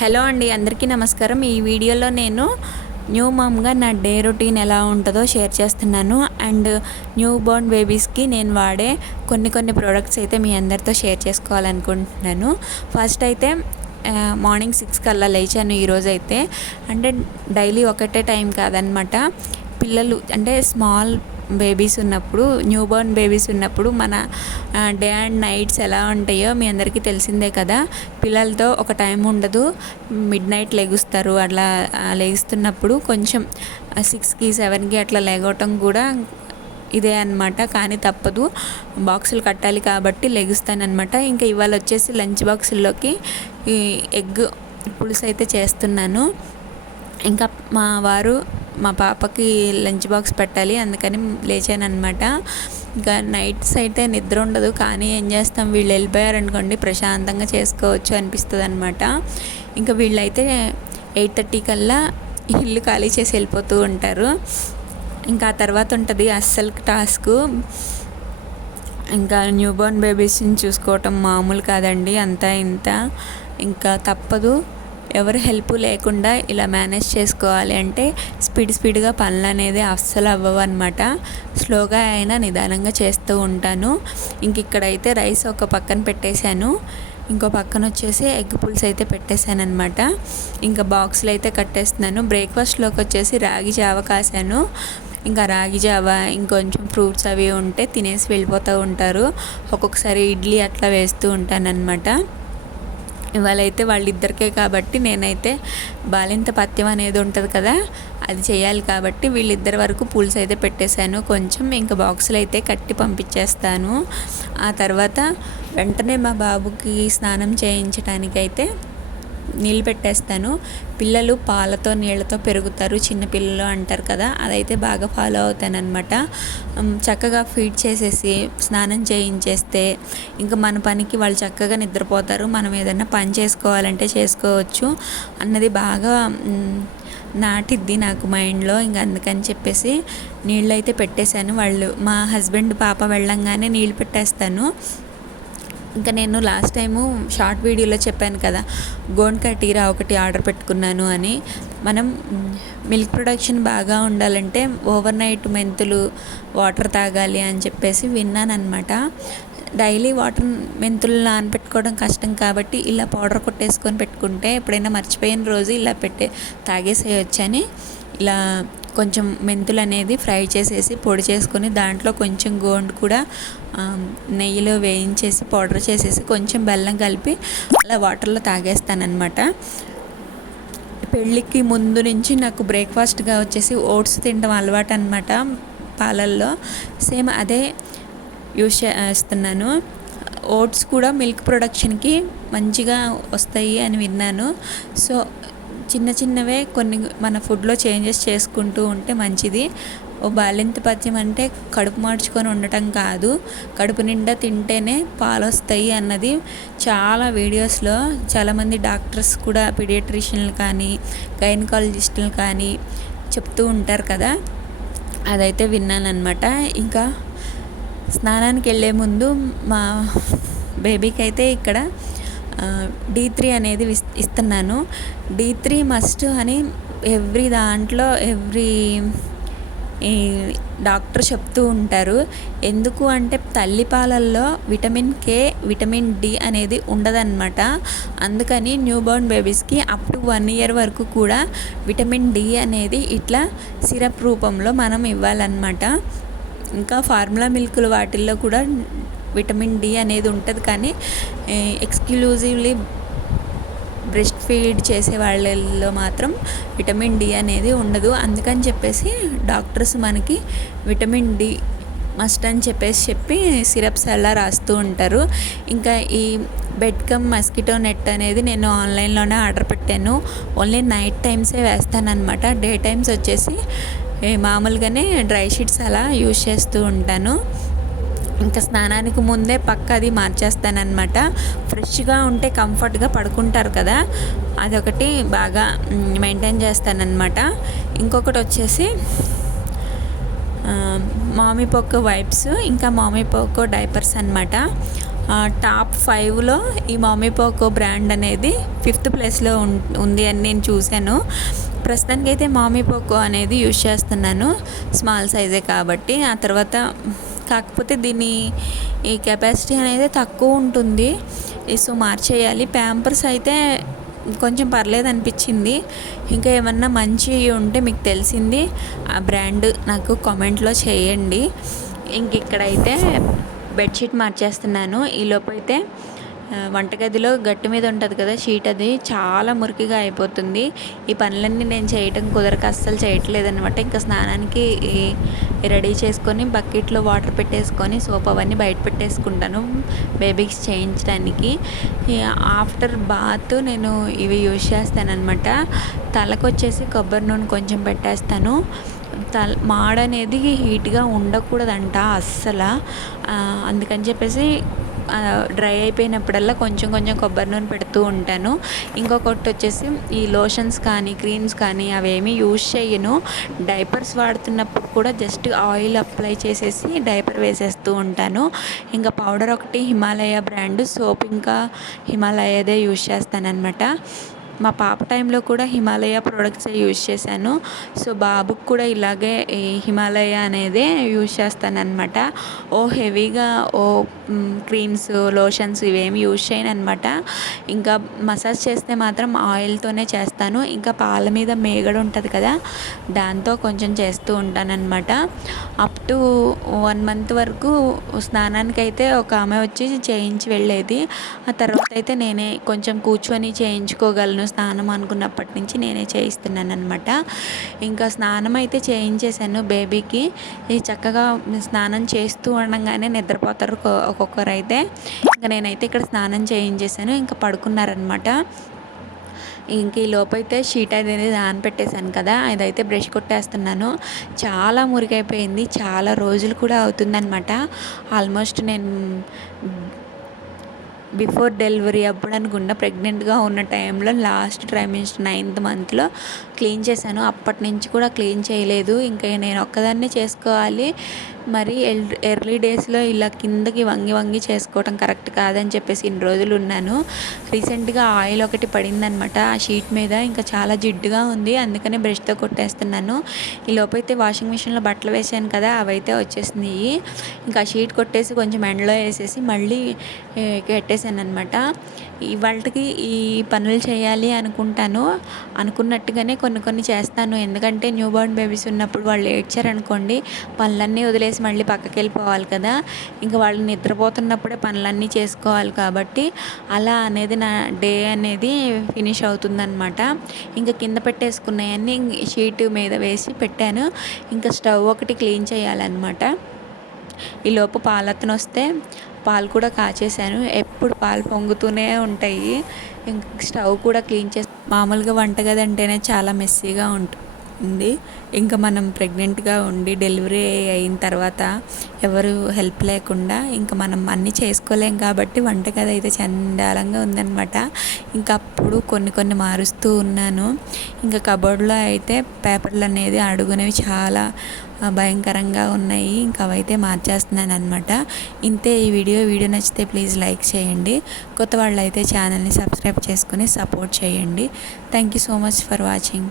Hello అండి అందరికీ నమస్కారం. ఈ వీడియోలో నేను న్యూ మామ్గా నా డే రొటీన్ ఎలా ఉంటుందో షేర్ చేస్తున్నాను. అండ్ న్యూ బోర్న్ బేబీస్కి నేను వాడే కొన్ని కొన్ని ప్రోడక్ట్స్ అయితే మీ అందరితో షేర్ చేసుకోవాలనుకుంటున్నాను. ఫస్ట్ అయితే మార్నింగ్ సిక్స్ కల్లా లేచాను ఈరోజు అయితే. అంటే డైలీ ఒకటే టైం కాదనమాట. పిల్లలు అంటే స్మాల్ బేబీస్ ఉన్నప్పుడు న్యూ బోర్న్ బేబీస్ ఉన్నప్పుడు మన డే అండ్ నైట్స్ ఎలా ఉంటాయో మీ అందరికీ తెలిసిందే కదా. పిల్లలతో ఒక టైం ఉండదు. మిడ్ నైట్ లెగుస్తారు. అట్లా లెగుస్తున్నప్పుడు కొంచెం సిక్స్కి సెవెన్కి అట్లా లెగవటం కూడా ఇదే అనమాట కానీ తప్పదు. బాక్సులు కట్టాలి కాబట్టి లెగుస్తానమాట ఇంకా ఇవాళ వచ్చేసి లంచ్ బాక్సుల్లోకి ఈ ఎగ్ పులుసు అయితే చేస్తున్నాను. ఇంకా మా వారు మా పాపకి లంచ్ బాక్స్ పెట్టాలి అందుకని లేచానమాట ఇంకా నైట్స్ అయితే నిద్ర ఉండదు కానీ ఏం చేస్తాం వీళ్ళు వెళ్ళిపోయారనుకోండి ప్రశాంతంగా చేసుకోవచ్చు అనిపిస్తుంది అనమాట ఇంకా వీళ్ళైతే ఎయిట్ థర్టీ కల్లా ఇల్లు ఖాళీ చేసి వెళ్ళిపోతూ ఉంటారు. ఇంకా ఆ తర్వాత ఉంటుంది అస్సలు టాస్క్. ఇంకా న్యూ బోర్న్ బేబీస్ని చూసుకోవటం మామూలు కాదండి అంతా ఇంత. ఇంకా తప్పదు. ఎవరు హెల్ప్ లేకుండా ఇలా మేనేజ్ చేసుకోవాలి అంటే స్పీడ్ స్పీడ్గా పనులు అనేది అస్సలు అవ్వవు అనమాట స్లోగా అయినా నిదానంగా చేస్తూ ఉంటాను. ఇంక ఇక్కడైతే రైస్ ఒక పక్కన పెట్టేశాను. ఇంకో పక్కన వచ్చేసి ఎగ్ పుల్స్ అయితే పెట్టేశాను అనమాట ఇంకా బాక్స్లు అయితే కట్టేస్తున్నాను. బ్రేక్ఫాస్ట్లోకి వచ్చేసి రాగి జావ కాశాను. ఇంకా రాగి జావ ఇంకొంచెం ఫ్రూట్స్ అవి ఉంటే తినేసి వెళ్ళిపోతూ ఉంటారు. ఒక్కొక్కసారి ఇడ్లీ అట్లా వేస్తూ ఉంటానన్నమాట. ఇవాళైతే వాళ్ళిద్దరికే కాబట్టి నేనైతే బాలింత పత్యం అనేది ఉంటుంది కదా అది చేయాలి కాబట్టి వీళ్ళిద్దరి వరకు పూల్స్ అయితే పెట్టేశాను. కొంచెం ఇంకా బాక్సులు అయితే కట్టి పంపించేస్తాను. ఆ తర్వాత వెంటనే మా బాబుకి స్నానం చేయించడానికైతే నీళ్ళు పెట్టేస్తాను. పిల్లలు పాలతో నీళ్ళతో పెరుగుతారు. చిన్నపిల్లలు అంటారు కదా అదైతే బాగా ఫాలో అవుతానన్నమాట. చక్కగా ఫీడ్ చేసేసి స్నానం చేయించేస్తే ఇంకా మన పనికి వాళ్ళు చక్కగా నిద్రపోతారు. మనం ఏదైనా పని చేసుకోవాలంటే చేసుకోవచ్చు అన్నది బాగా నాటిద్ది నాకు మైండ్లో. ఇంకా అందుకని చెప్పేసి నీళ్ళు అయితే పెట్టేశాను. వాళ్ళు మా హస్బెండ్ పాప వెళ్ళంగానే నీళ్ళు పెట్టేస్తాను. ఇంకా నేను లాస్ట్ టైము షార్ట్ వీడియోలో చెప్పాను కదా గోండ్కా టీరా ఒకటి ఆర్డర్ పెట్టుకున్నాను అని. మనం మిల్క్ ప్రొడక్షన్ బాగా ఉండాలంటే ఓవర్ నైట్ మెంతులు వాటర్ తాగాలి అని చెప్పేసి విన్నాను అనమాట డైలీ వాటర్ మెంతులు నానబెట్టుకోవడం కష్టం కాబట్టి ఇలా పౌడర్ కొట్టేసుకొని పెట్టుకుంటే ఎప్పుడైనా మర్చిపోయిన రోజు ఇలా పెట్టే తాగేసేయొచ్చని ఇలా కొంచెం మెంతులు అనేది ఫ్రై చేసేసి పొడి చేసుకొని దాంట్లో కొంచెం గోండు కూడా నెయ్యిలో వేయించేసి పౌడర్ చేసేసి కొంచెం బెల్లం కలిపి అలా వాటర్లో తాగేస్తానమాట పెళ్ళికి ముందు నుంచి నాకు బ్రేక్ఫాస్ట్గా వచ్చేసి ఓట్స్ తినడం అలవాటు అనమాట పాలల్లో. సేమ్ అదే యూస్ చేస్తున్నాను. ఓట్స్ కూడా మిల్క్ ప్రొడక్షన్కి మంచిగా వస్తాయి అని విన్నాను. సో చిన్న చిన్నవే కొన్ని మన ఫుడ్లో చేంజెస్ చేసుకుంటూ ఉంటే మంచిది. ఓ బాలింత పథ్యం అంటే కడుపు మార్చుకొని ఉండటం కాదు. కడుపు నిండా తింటేనే పాలు వస్తాయి అన్నది చాలా వీడియోస్లో చాలామంది డాక్టర్స్ కూడా పీడియాట్రిషియన్లు కానీ గైనకాలజిస్టులు కానీ చెప్తూ ఉంటారు కదా. అదైతే విన్నానమాట ఇంకా స్నానానికి వెళ్ళే ముందు మా బేబీకి అయితే ఇక్కడ డి త్రీ అనేది ఇస్తున్నాను. డి త్రీ మస్ట్ అని ఎవ్రీ దాంట్లో ఎవ్రీ ఈ డాక్టర్ చెప్తూ ఉంటారు. ఎందుకు అంటే తల్లిపాలల్లో విటమిన్ కే విటమిన్ డి అనేది ఉండదన్నమాట. అందుకని న్యూ బోర్న్ బేబీస్కి అప్ టు వన్ ఇయర్ వరకు కూడా విటమిన్ డి అనేది ఇట్లా సిరప్ రూపంలో మనం ఇవ్వాలన్నమాట. ఇంకా ఫార్ములా మిల్క్లు వాటిల్లో కూడా విటమిన్ డి అనేది ఉంటుంది కానీ ఎక్స్క్లూజివ్లీ బ్రెస్ట్ ఫీడ్ చేసే వాళ్ళల్లో మాత్రం విటమిన్ డి అనేది ఉండదు. అందుకని చెప్పేసి డాక్టర్స్ మనకి విటమిన్ డి మస్ట్ అని చెప్పేసి చెప్పి సిరప్స్ అలా రాస్తూ ఉంటారు. ఇంకా ఈ బెడ్ కమ్ మస్కిటో నెట్ అనేది నేను ఆన్లైన్లోనే ఆర్డర్ పెట్టాను. ఓన్లీ నైట్ టైమ్సే వేస్తానన్నమాట. డే టైమ్స్ వచ్చేసి మామూలుగానే డ్రై షీట్స్ అలా యూజ్ చేస్తూ ఉంటాను. ఇంకా స్నానానికి ముందే పక్క అది మార్చేస్తానమాట ఫ్రెష్గా ఉంటే కంఫర్ట్గా పడుకుంటారు కదా. అదొకటి బాగా మెయింటైన్ చేస్తానన్నమాట. ఇంకొకటి వచ్చేసి మామీ పొక్క వైప్స్ ఇంకా మామీ పొక్క డైపర్స్ అనమాట టాప్ ఫైవ్లో ఈ మామీ పోకో బ్రాండ్ అనేది ఫిఫ్త్ ప్లేస్లో ఉంది అని నేను చూశాను. ప్రస్తుతానికైతే మామీ పోకో అనేది యూజ్ చేస్తున్నాను. స్మాల్ సైజే కాబట్టి. ఆ తర్వాత కాకపోతే దీని ఈ కెపాసిటీ అనేది తక్కువ ఉంటుంది. సో మార్చేయాలి. ప్యాంపర్స్ అయితే కొంచెం పర్లేదు అనిపించింది. ఇంకా ఏమన్నా మంచి ఉంటే మీకు తెలిసింది ఆ బ్రాండ్ నాకు కామెంట్లో చేయండి. ఇంక ఇక్కడైతే బెడ్షీట్ మార్చేస్తున్నాను. ఈ లోపు అయితే వంటగదిలో గట్టి మీద ఉంటుంది కదా షీట్ అది చాలా మురికిగా అయిపోతుంది. ఈ పనులన్నీ నేను చేయటం కుదరక అస్సలు చేయట్లేదనమాట ఇంకా స్నానానికి రెడీ చేసుకొని బకెట్లో వాటర్ పెట్టేసుకొని సోప్ అవన్నీ బయట పెట్టేసుకుంటాను బేబీకి చేయించడానికి. ఆఫ్టర్ బాత్ నేను ఇవి యూజ్ చేస్తాను అనమాట తలకు వచ్చేసి కొబ్బరి నూనె కొంచెం పెట్టేస్తాను. తల మాడ అనేది హీట్గా ఉండకూడదంట అస్సలు. అందుకని చెప్పేసి డ్రై అయిపోయినప్పుడల్లా కొంచెం కొంచెం కొబ్బరి నూనె పెడుతూ ఉంటాను. ఇంకొకటి వచ్చేసి ఈ లోషన్స్ కానీ క్రీమ్స్ కానీ అవేమీ యూజ్ చేయను డైపర్స్ వాడుతున్నప్పుడు కూడా జస్ట్ ఆయిల్ అప్లై చేసేసి డైపర్ వేసేస్తూ ఉంటాను. ఇంకా పౌడర్ ఒకటి హిమాలయ బ్రాండ్ సోప్ ఇంకా హిమాలయదే యూజ్ చేస్తానన్నమాట. మా పాప టైంలో కూడా హిమాలయ ప్రోడక్ట్స్ యూజ్ చేశాను. సో బాబుకి కూడా ఇలాగే ఈ హిమాలయ అనేదే యూజ్ చేస్తానన్నమాట. ఓ హెవీగా ఓ క్రీమ్స్ లోషన్స్ ఇవేమి యూజ్ చేయను అనమాట ఇంకా మసాజ్ చేస్తే మాత్రం ఆయిల్తోనే చేస్తాను. ఇంకా పాల మీద మేగడ ఉంటుంది కదా దాంతో కొంచెం చేస్తూ ఉంటానన్నమాట. అప్ టు వన్ మంత్ వరకు స్నానానికి అయితే ఒక ఆమె వచ్చి చేయించి వెళ్ళేది. ఆ తర్వాత అయితే నేనే కొంచెం కూర్చొని చేయించుకోగలను స్నానం అనుకున్నప్పటి నుంచి నేనే చేయిస్తున్నాను అనమాట ఇంకా స్నానం అయితే చేయించేశాను బేబీకి. చక్కగా స్నానం చేస్తూ ఉండగానే నిద్రపోతారు ఒక్కొక్కరు అయితే ఇంకా నేనైతే ఇక్కడ స్నానం చేయించేశాను ఇంకా పడుకున్నారనమాట ఇంక ఈ లోపైతే షీట్ అనేది పెట్టేశాను కదా అదైతే బ్రష్ కొట్టేస్తున్నాను. చాలా మురికైపోయింది చాలా రోజులు కూడా అవుతుందన్నమాట. ఆల్మోస్ట్ నేను బిఫోర్ డెలివరీ అప్పుడు అనుకున్న ప్రెగ్నెంట్గా ఉన్న టైంలో లాస్ట్ ట్రైమిస్టర్ నైన్త్ మంత్లో క్లీన్ చేశాను. అప్పటి నుంచి కూడా క్లీన్ చేయలేదు. ఇంకా నేను ఒక్కదాన్నే చేసుకోవాలి. మరి ఎర్లీ డేస్లో ఇలా కిందకి వంగి వంగి చేసుకోవటం కరెక్ట్ కాదని చెప్పేసి ఇన్ని రోజులు ఉన్నాను. రీసెంట్గా ఆయిల్ ఒకటి పడిందనమాట ఆ షీట్ మీద ఇంకా చాలా జిడ్డుగా ఉంది. అందుకనే బ్రష్తో కొట్టేస్తున్నాను. ఈ లోపైతే వాషింగ్ మిషన్లో బట్టలు వేసాను కదా అవైతే వచ్చేసినాయి. ఇంకా షీట్ కొట్టేసి కొంచెం ఎండలో వేసేసి మళ్ళీ కట్టేశాను అనమాట ఇవాళకి ఈ పనులు చేయాలి అనుకుంటాను. అనుకున్నట్టుగానే కొన్ని కొన్ని చేస్తాను. ఎందుకంటే న్యూ బోర్న్ బేబీస్ ఉన్నప్పుడు వాళ్ళు ఏడ్చారనుకోండి పనులన్నీ చేసి మళ్ళీ పక్కకి వెళ్ళిపోవాలి కదా. ఇంకా వాళ్ళు నిద్రపోతున్నప్పుడే పనులన్నీ చేసుకోవాలి కాబట్టి అలా అనేది నా డే అనేది ఫినిష్ అవుతుందన్నమాట. ఇంకా కింద పెట్టేసుకున్నాయన్నీ షీట్ మీద వేసి పెట్టాను. ఇంకా స్టవ్ ఒకటి క్లీన్ చేయాలన్నమాట. ఈ లోపు పాలతను వస్తే పాలు కూడా కాచేసాను ఎప్పుడు పాలు పొంగుతూనే ఉంటాయి. ఇంక స్టవ్ కూడా క్లీన్ చేసి మామూలుగా వంటగది అంటేనే చాలా మెస్సీగా ఉంటుంది ఇంకా మనం ప్రెగ్నెంట్గా ఉండి డెలివరీ అయిన తర్వాత ఎవరు హెల్ప్ లేకుండా ఇంకా మనం అన్నీ చేసుకోలేం కాబట్టి వంటగది అయితే చండాలంగా ఉందన్నమాట. ఇంకా అప్పుడు కొన్ని కొన్ని మారుస్తూ ఉన్నాను. ఇంకా కబోర్డ్లో అయితే పేపర్లు అనేది అడుగునేవి చాలా భయంకరంగా ఉన్నాయి. ఇంకా అవైతే మార్చేస్తున్నాను అనమాట ఇంతే ఈ వీడియో. వీడియో నచ్చితే ప్లీజ్ లైక్ చేయండి. కొత్త వాళ్ళు అయితే ఛానల్ని సబ్స్క్రైబ్ చేసుకుని సపోర్ట్ చేయండి. Thank you so much for watching.